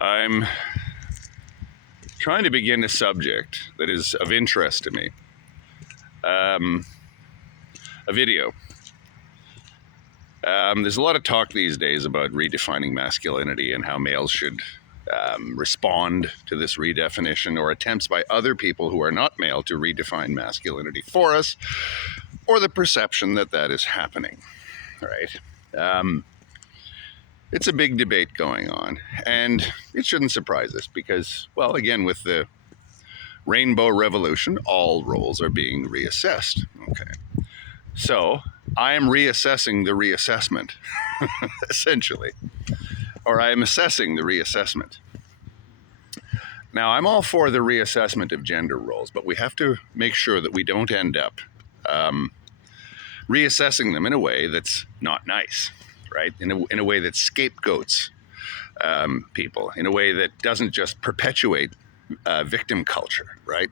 I'm trying to begin a subject that is of interest to me. A video. There's a lot of talk these days about redefining masculinity and how males should respond to this redefinition, or attempts by other people who are not male to redefine masculinity for us, or the perception that that is happening, right? It's a big debate going on, and it shouldn't surprise us because, well, again, with the Rainbow Revolution, all roles are being reassessed. Okay. So I am reassessing the reassessment, essentially, or I am assessing the reassessment. Now, I'm all for the reassessment of gender roles, but we have to make sure that we don't end up reassessing them in a way that's not nice, right? In a way that scapegoats people, in a way that doesn't just perpetuate victim culture, right?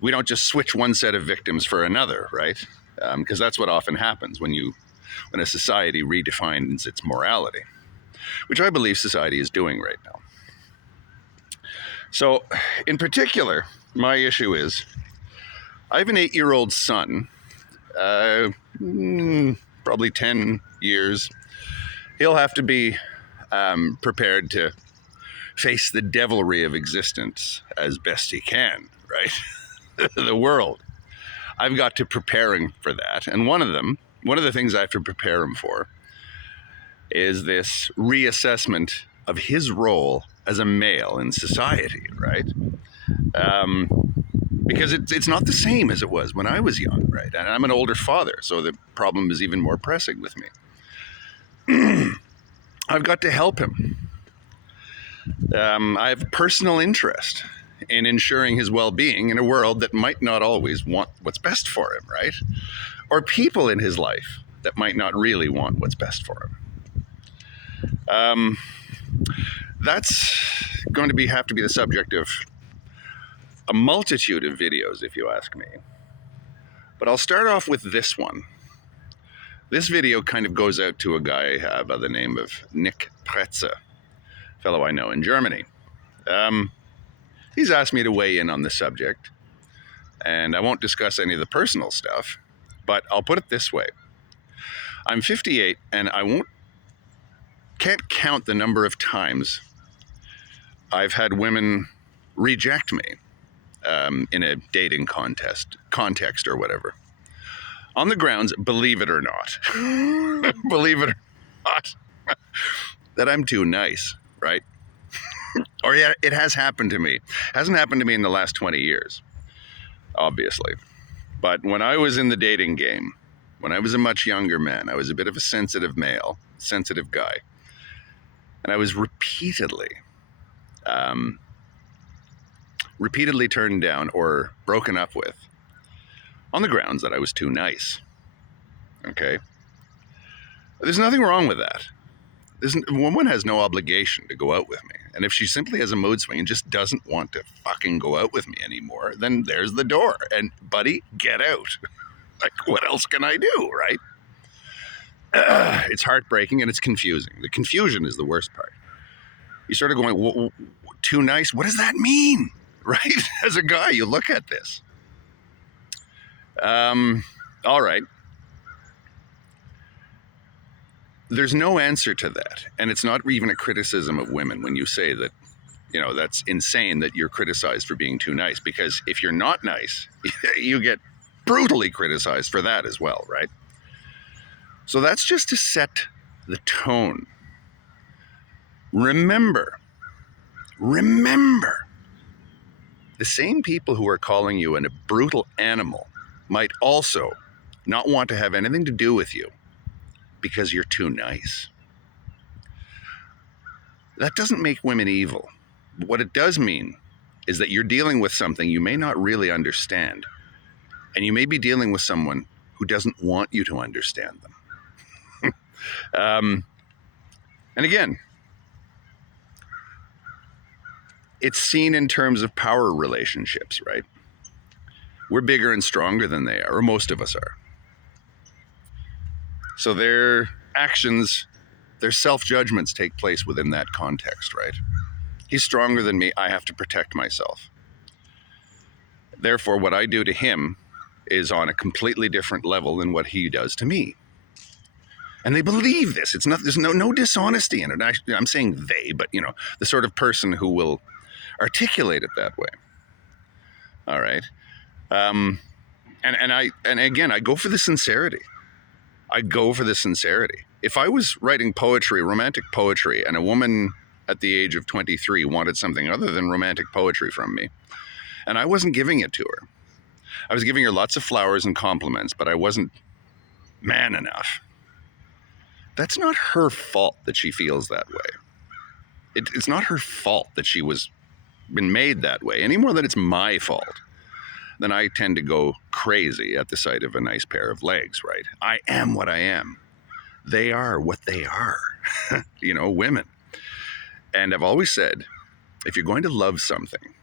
We don't just switch one set of victims for another, right? Because that's what often happens when a society redefines its morality, which I believe society is doing right now. So, in particular, my issue is I have an 8-year-old son, probably 10 years. He'll have to be prepared to face the devilry of existence as best he can, right? The world. I've got to prepare him for that. And one of the things I have to prepare him for is this reassessment of his role as a male in society, right? Because it's not the same as it was when I was young, right? And I'm an older father, so the problem is even more pressing with me. I've got to help him. I have personal interest in ensuring his well-being in a world that might not always want what's best for him, right? Or people in his life that might not really want what's best for him. That's going to have to be the subject of a multitude of videos, if you ask me. But I'll start off with this one. This video kind of goes out to a guy by the name of Nick Pretze, fellow I know in Germany. He's asked me to weigh in on the subject, and I won't discuss any of the personal stuff, but I'll put it this way. I'm 58, and can't count the number of times I've had women reject me in a dating context or whatever, on the grounds, believe it or not, that I'm too nice, right? Or yeah, it has happened to me. It hasn't happened to me in the last 20 years, obviously. But when I was in the dating game, when I was a much younger man, I was a bit of a sensitive male, sensitive guy. And I was repeatedly turned down or broken up with on the grounds that I was too nice. Okay? There's nothing wrong with that. A woman has no obligation to go out with me. And if she simply has a mood swing and just doesn't want to fucking go out with me anymore, then there's the door. And buddy, get out. Like, what else can I do, right? It's heartbreaking and it's confusing. The confusion is the worst part. You're sort of going, too nice? What does that mean? Right? As a guy, you look at this. All right. There's no answer to that. And it's not even a criticism of women when you say that, that's insane that you're criticized for being too nice. Because if you're not nice, you get brutally criticized for that as well, right? So that's just to set the tone. Remember, the same people who are calling you a brutal animal might also not want to have anything to do with you because you're too nice. That doesn't make women evil. What it does mean is that you're dealing with something you may not really understand, and you may be dealing with someone who doesn't want you to understand them. And again, it's seen in terms of power relationships, right? We're bigger and stronger than they are, or most of us are. So their actions, their self-judgments take place within that context, right? He's stronger than me. I have to protect myself. Therefore, what I do to him is on a completely different level than what he does to me. And they believe this. It's not. There's no dishonesty in it. I'm saying they, but the sort of person who will articulate it that way. All right. And again, I go for the sincerity. If I was writing poetry, romantic poetry, and a woman at the age of 23 wanted something other than romantic poetry from me, and I wasn't giving it to her, I was giving her lots of flowers and compliments, but I wasn't man enough. That's not her fault that she feels that way. It's not her fault that she was been made that way, any more than it's my fault. Then I tend to go crazy at the sight of a nice pair of legs, right? I am what I am. They are what they are, women. And I've always said, if you're going to love something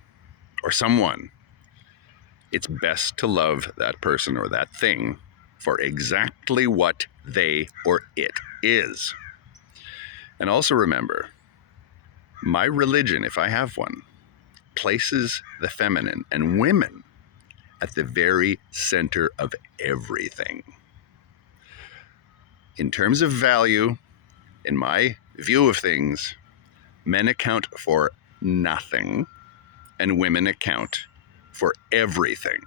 or someone, it's best to love that person or that thing for exactly what they or it is. And also remember, my religion, if I have one, places the feminine and women at the very center of everything. In terms of value, in my view of things, men account for nothing and women account for everything.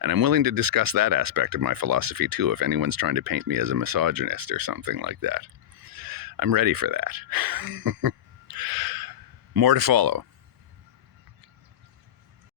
And I'm willing to discuss that aspect of my philosophy too, if anyone's trying to paint me as a misogynist or something like that. I'm ready for that. More to follow.